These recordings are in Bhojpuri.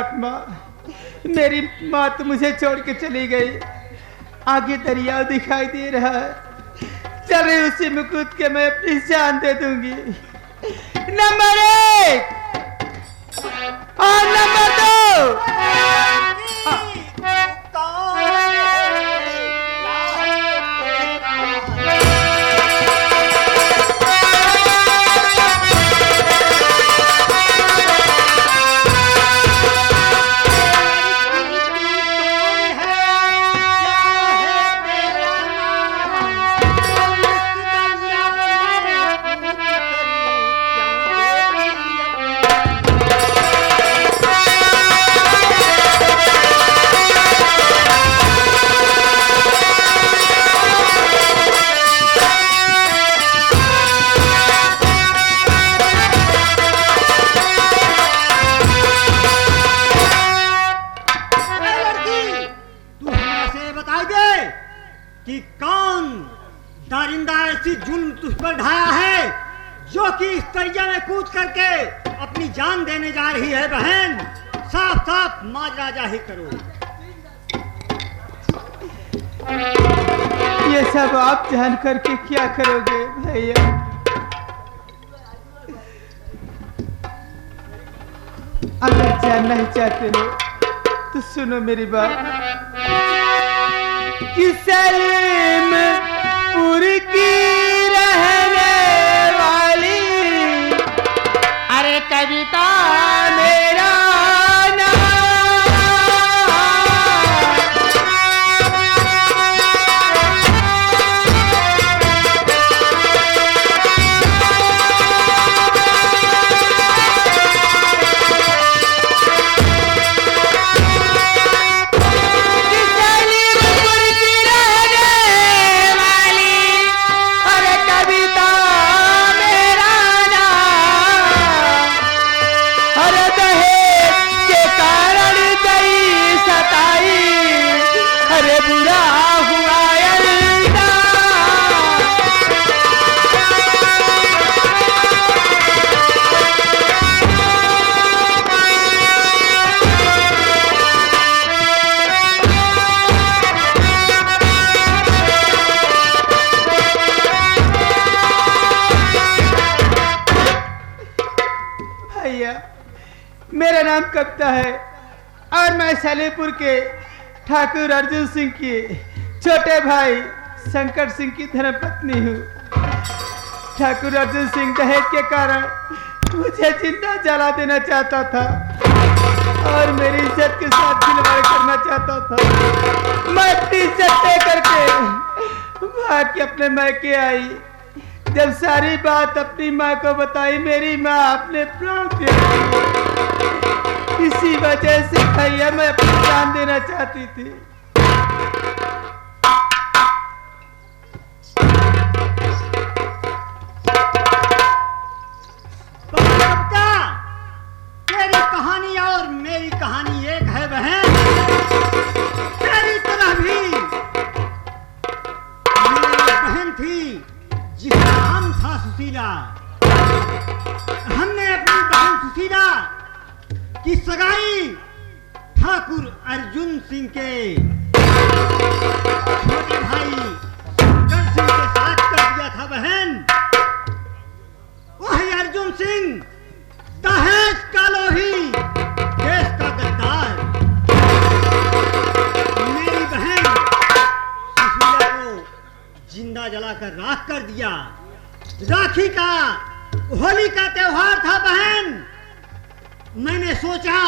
काट माँ, मेरी माँ तो मुझे छोड़ के चली गई। आगे दरिया दिखाई दे रहा है, चल रही उसी में कूद के मैं अपनी जान दे दूंगी। नंबर 1 और नंबर 2। अपनी जान देने जा रही है बहन, साफ साफ माजरा जाहिर करो। ये सब आप जान करके क्या करोगे भैया? अगर जानना ही चाहते हो तो सुनो मेरी बात कि सलीमपुर की रहने वाली अरे कविता मेरा मेरा नाम कविता है और मैं सलीमपुर के ठाकुर अर्जुन सिंह की छोटे भाई शंकर सिंह की धर्मपत्नी हूँ। ठाकुर अर्जुन सिंह दहेज के कारण मुझे जिंदा जला देना चाहता था और मेरी इज्जत के साथ खिलवाड़ करना चाहता था। मैं अपनी इज्जत दे करके भाग के अपने मैके आई। जब सारी बात अपनी माँ को बताई, मेरी माँ अपने प्राण दे दी। इसी वजह से भैया मैं अपनी जान देना चाहती थी। तेरी कहानी और मेरी कहानी एक है बहन। तेरी तरह भी मेरी बहन थी जिसका नाम था सुशीला। हमने अपनी बहन सुशीला की सगाई ठाकुर अर्जुन सिंह के छोटे भाई शंकर सिंह के साथ कर दिया था बहन। वही अर्जुन सिंह दहेज का लोभी, देश का गद्दार, मेरी बहन सुशीला को जिंदा जलाकर राख कर दिया। राखी का होली का त्योहार था बहन। मैंने सोचा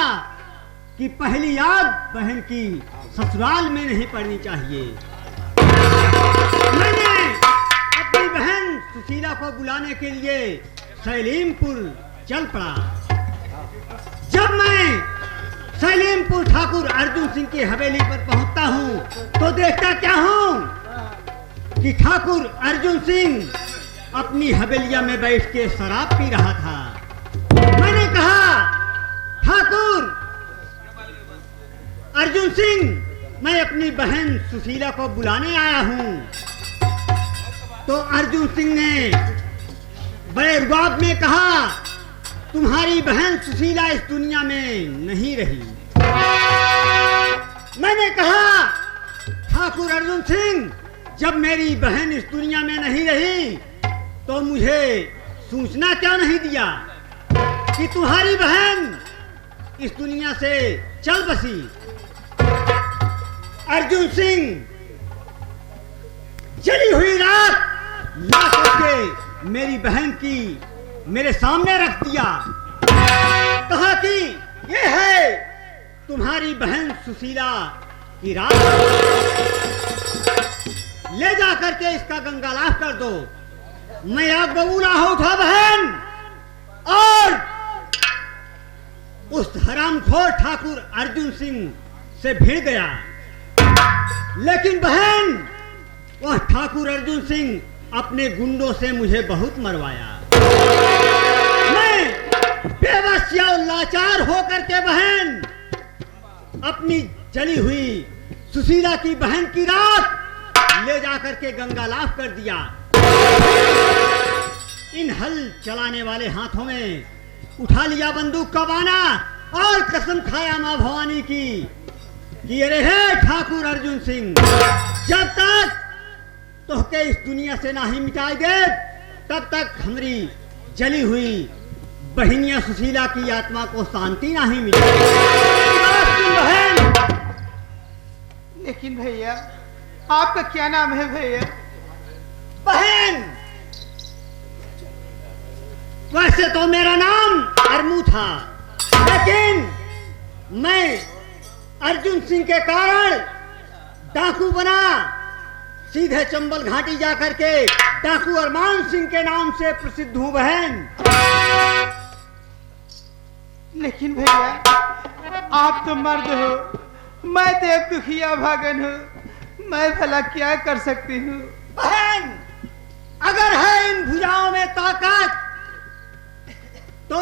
कि पहली याद बहन की ससुराल में नहीं पड़नी चाहिए। मैंने अपनी बहन सुशीला को बुलाने के लिए सलीमपुर चल पड़ा। जब मैं सलीमपुर ठाकुर अर्जुन सिंह की हवेली पर पहुंचता हूं तो देखता क्या हूं कि ठाकुर अर्जुन सिंह अपनी हवेलिया में बैठ के शराब पी रहा था। मैंने कहा, ठाकुर अर्जुन सिंह, मैं अपनी बहन सुशीला को बुलाने आया हूं। तो अर्जुन सिंह ने बड़े रुबाब में कहा, तुम्हारी बहन सुशीला इस दुनिया में नहीं रही। मैंने कहा ठाकुर अर्जुन सिंह, जब मेरी बहन इस दुनिया में नहीं रही तो मुझे सूचना क्यों नहीं दिया कि तुम्हारी बहन इस दुनिया से चल बसी। अर्जुन सिंह जली हुई रात ला करके मेरी बहन की मेरे सामने रख दिया, कहा कि ये है तुम्हारी बहन सुशीला की रात, ले जा करके इसका गंगालाप कर दो। मैं आग बबूला हो उठा बहन और उस हरामखोर ठाकुर अर्जुन सिंह से भिड़ गया। लेकिन बहन, वह ठाकुर अर्जुन सिंह अपने गुंडों से मुझे बहुत मरवाया। मैं बेबस या लाचार होकर के बहन अपनी जली हुई सुशीला की बहन की रात ले जाकर के गंगालाप कर दिया। इन हल चलाने वाले हाथों में उठा लिया बंदूक का बाना और कसम खाया मां भवानी की कि अरे हे ठाकुर अर्जुन सिंह, जब तक तोहके इस दुनिया से नहीं मिटाई दे तब तक हमारी जली हुई बहनिया सुशीला की आत्मा को शांति नहीं मिलेगी। बहन, लेकिन भैया, आपका क्या नाम है भैया? बहन, वैसे तो मेरा नाम अरमू था, लेकिन मैं अर्जुन सिंह के कारण डाकू बना, सीधे चंबल घाटी जाकर के डाकू अरमान सिंह के नाम से प्रसिद्ध हूं बहन। लेकिन भैया, आप तो मर्द हो, मैं तो एक दुखिया भागन हूँ, मैं भला क्या कर सकती हूँ? बहन, अगर है इन भुजाओं में ताकत तो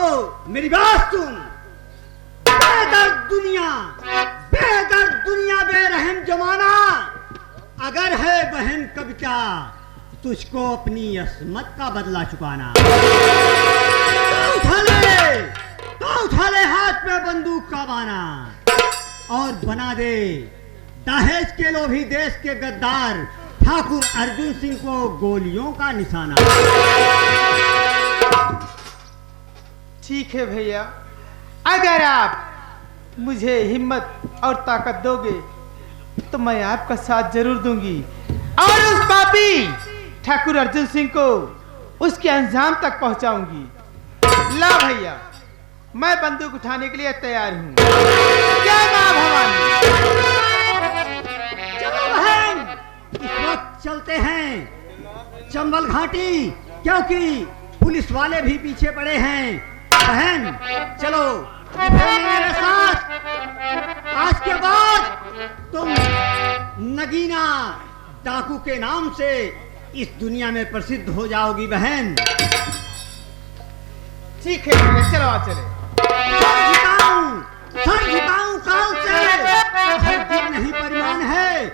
मेरी बात सुन। बेदर्द दुनिया बेरहम जमाना, अगर है बहन कविता तुझको अपनी अस्मत का बदला चुकाना, तो उठा ले हाथ में बंदूक का बाना और बना दे दहेज के लोभी देश के गद्दार ठाकुर अर्जुन सिंह को गोलियों का निशाना। ठीक है भैया, अगर आप मुझे हिम्मत और ताकत दोगे तो मैं आपका साथ जरूर दूंगी और उस पापी ठाकुर अर्जुन सिंह को उसके अंजाम तक पहुंचाऊंगी। ला भैया, मैं बंदूक उठाने के लिए तैयार हूं। जय मां भवानी। चलो बहन, इस वक्त चलते हैं चंबल घाटी, क्योंकि पुलिस वाले भी पीछे पड़े हैं। बहन चलो मेरे साथ, आज के बाद तुम नगीना डाकू के नाम से इस दुनिया में प्रसिद्ध हो जाओगी बहन। ठीक है भैया, चलो आ चले। सर झुकाऊं काल से, हर दिन नहीं परिमाण है,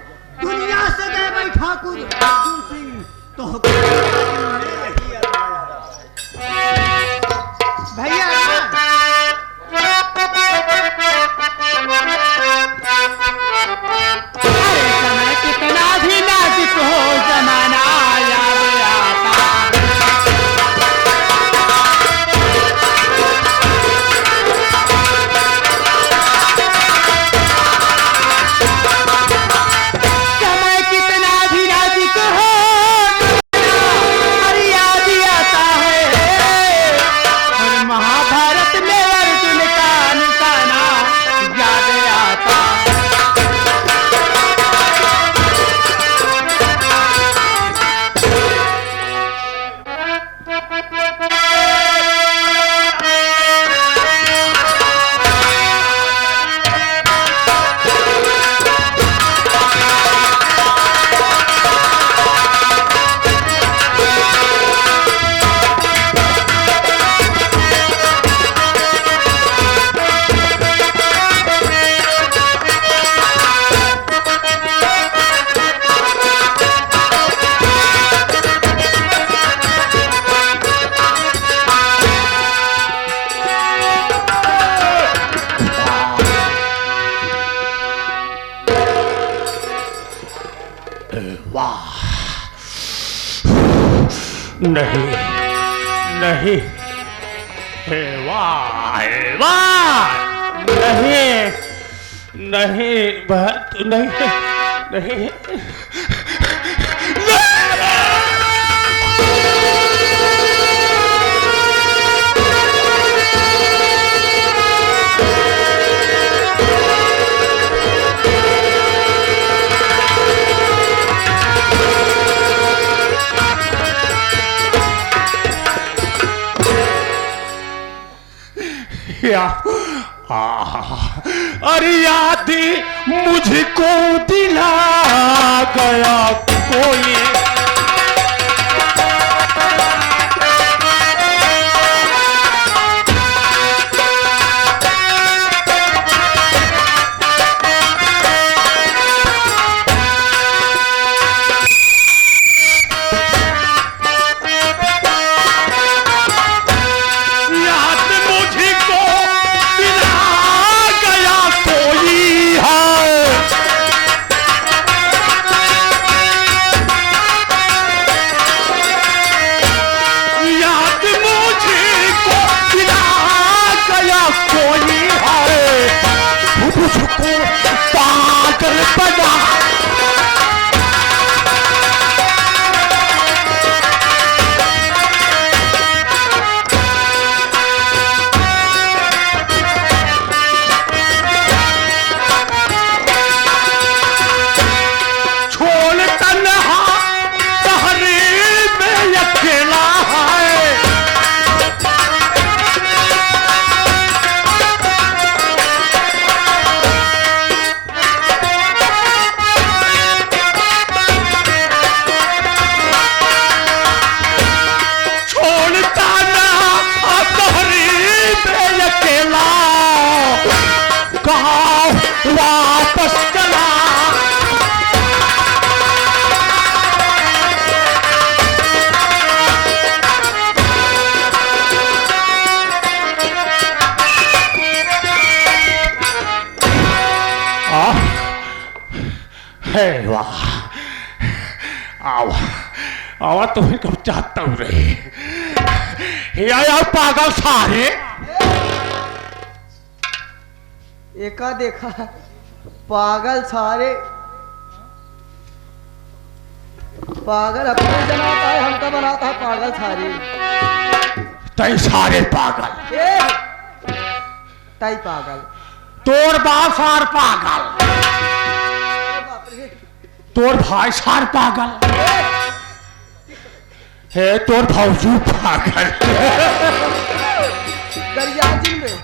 दुनिया से गए भाई ठाकुर अर्जुन सिंह तो भैया समय कितना भी नाजुक हो जमाना याद आता। समय कितना भी नाजुक हो वाह, नहीं नहीं, हे वाह, नहीं नहीं, बात नहीं नहीं, अरे याद मुझको दिला गया कोई, पागल बना। छोड़ तन्हा शहरी में अकेला है, वापस चला। हे वाह, आवा आवा, तुम्हें कब चाहता हूँ रे यार पागल सारे। एका देखा पागल सारे, पागल अपने बनाता है, हमका बनाता है पागल सारे। तई सारे पागल, तई पागल, तोर बाप सार पागल, तोर भाई सार पागल, है तोर भौजू पागल,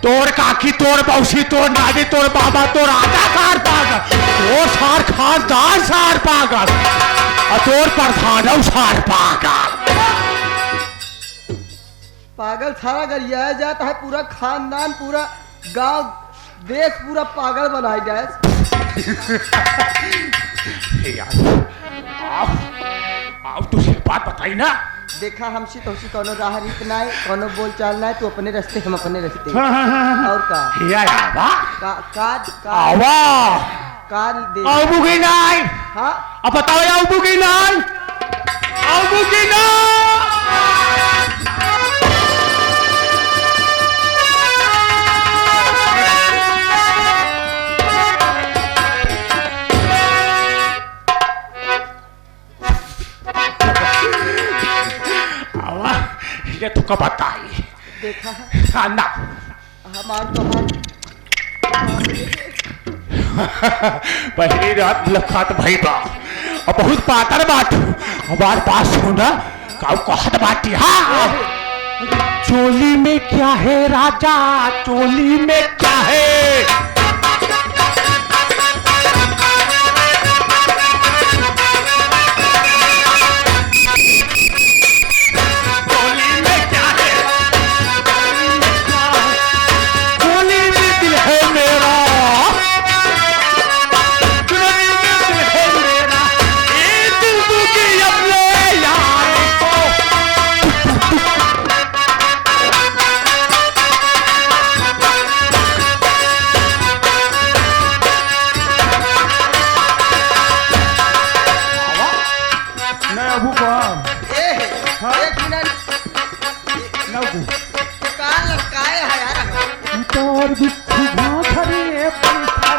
तोर काकी, तोर मौसी, तोर नानी, तोर बाबा, तोर आधा सार पागल, तोर सार खानदान सार पागल, और तोर प्रधानव सार पागल। पागल सारा गरिया जाता है, पूरा खानदान, पूरा गांव देश पूरा पागल बनाई जाए। अब तुझे बात बताई ना, देखा हमसे तो कोनो राह रीत ना है, कोनो बोल चाल ना है, तू अपने रास्ते हम अपने रास्ते। और का आवा काल दे आऊगी नहीं। हाँ अब बताओ आऊगी नहीं, आऊगी नहीं। ये तो कब बताई, देखा ना हमार तो पहली रात मुलाकात भई बा और बहुत पातर बात हमारे पास सुना का कहत बाटी। हाँ चोली में क्या है राजा, चोली में क्या है, अबू कौन ए हाँ? एक मिनट नगु कान लटकाए है यार तोर बिच्छू घाघरे पैसा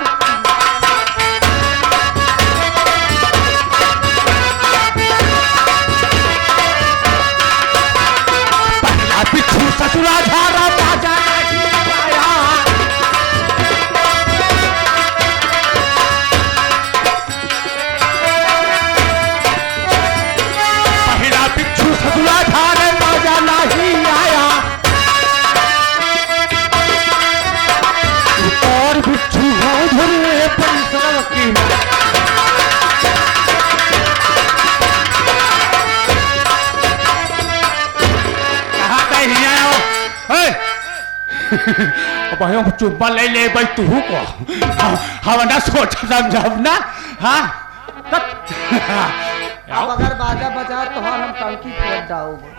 पहला बिच्छू ससुरा झारा बाजा नहीं आया पहला बिच्छू ससुरा झारे बाजा नहीं आया और बिच्छू घाघरे पैसा की अब हम चुप्पा ले ले भाई तू को हम ना सोच समझब ना हाँ अब अगर बाजा बजा तो हम टंकी फोड़ डाओगे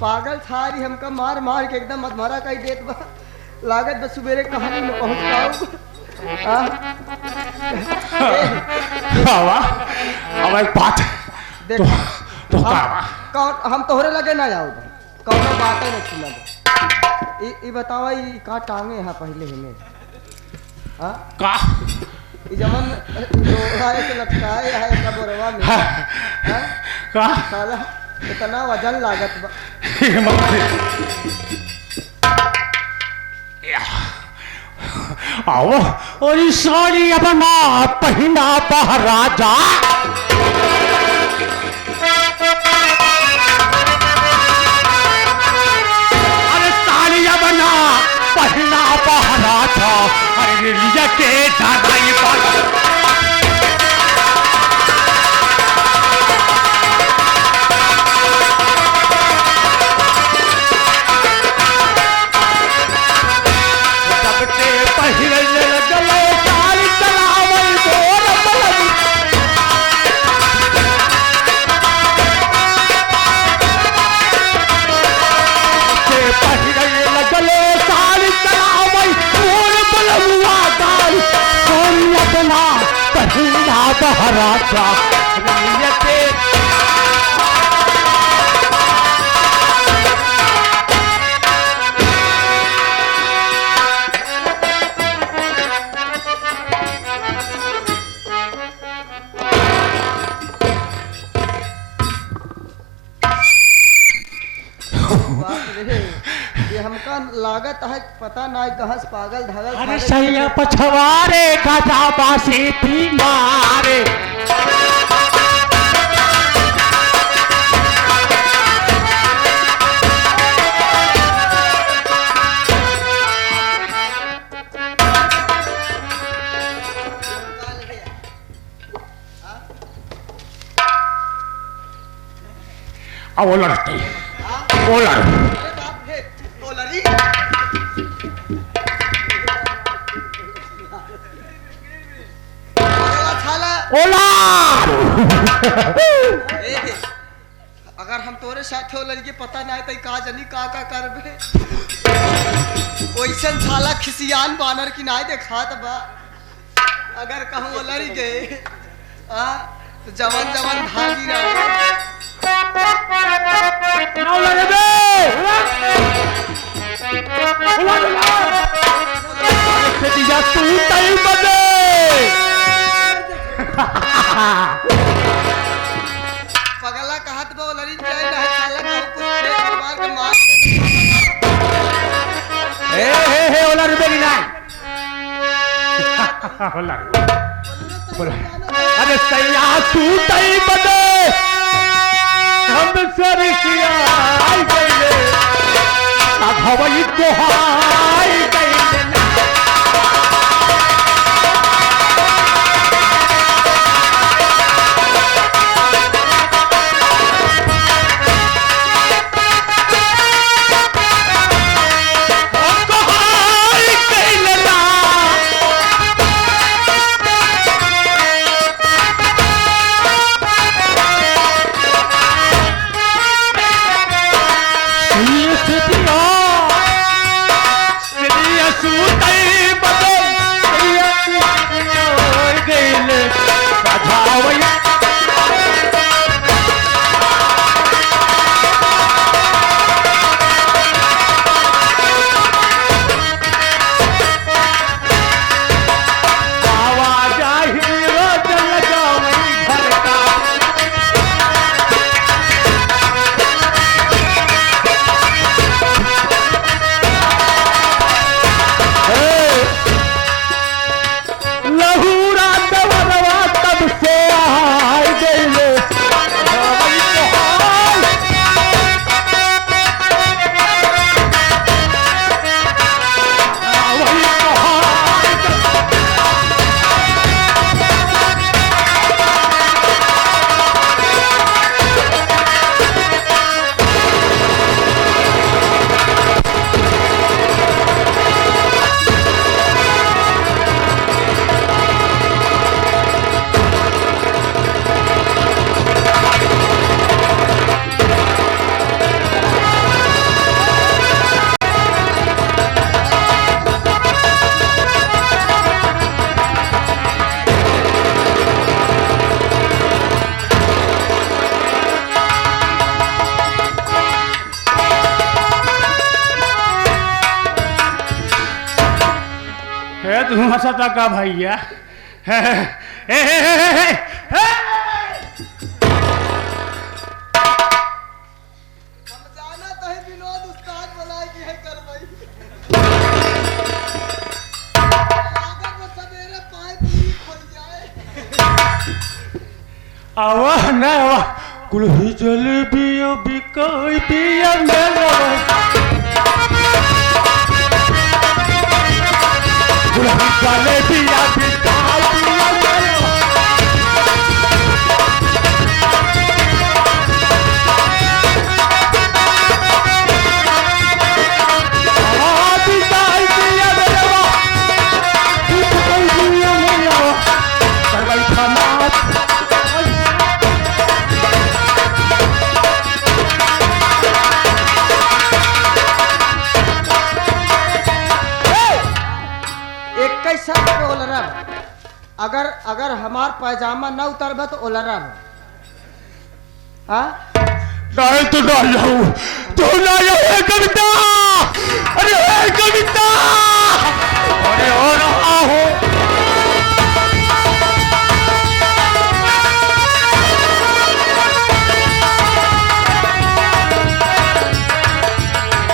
पागल थारी हमका मार मार के एकदम मधमारा का ही देत बा लागत बस सुबेरे कहानी में पहुंच पाऊँ बाबा अब एक बात देख तो बाबा कौन हम तोहरे लगे ना जाओ कौन बात है नहीं सुना ई बतावा ई का टांगे यहाँ पहले ही में हाँ का ई जमन लोहाए से लटकाए है का बोरवा में हाँ का साला इतना वजन लागत बा आओ और इस साड़ी अपना पहना महाराजा अरे साड़ी अपना पहना महाराजा अरे लिया के दादा ये बात राजा ये हमका लागत है पता ना कहाँ से पागल धगल अरे सैया पछवारे का जाबा से थी मारे अब वो लड़ते वो लड़ अरे बाप रे कोलरी छाला ओला अगर हम तोरे साथ हो लड़के पता ना है का जनी का करबे ओइसन छाला खिसियान बानर की नाय देखात बा अगर कहूँ लड़ी गए तो जवन जवन भागी ना नाव लगे बे जा तू तई बदे पगला कहत बा लड़ी जाए ना साला कहूँ कुछ फेंक मार के मार हे ओला रे बेरी ना ओला अरे सैया तू तई बदे हम सरसिया आई गईले अघवई को हाय गईले हंसता का भैया हम जाना तो है विनोद उस्ताद बुलाए कि है कर भाई लागत वो सवेरे पाइप लीक हो जाए आवा ना आवा कुल्ही जलेबी बिकाई पिया मेला कुल्ही जलेबी बिकाई पिया मेला अगर अगर हमार पैजामा न उतरबे तो ओलरब हाँ नहीं तो ना जाऊं तो ना जाऊं कविता अरे कविता अरे और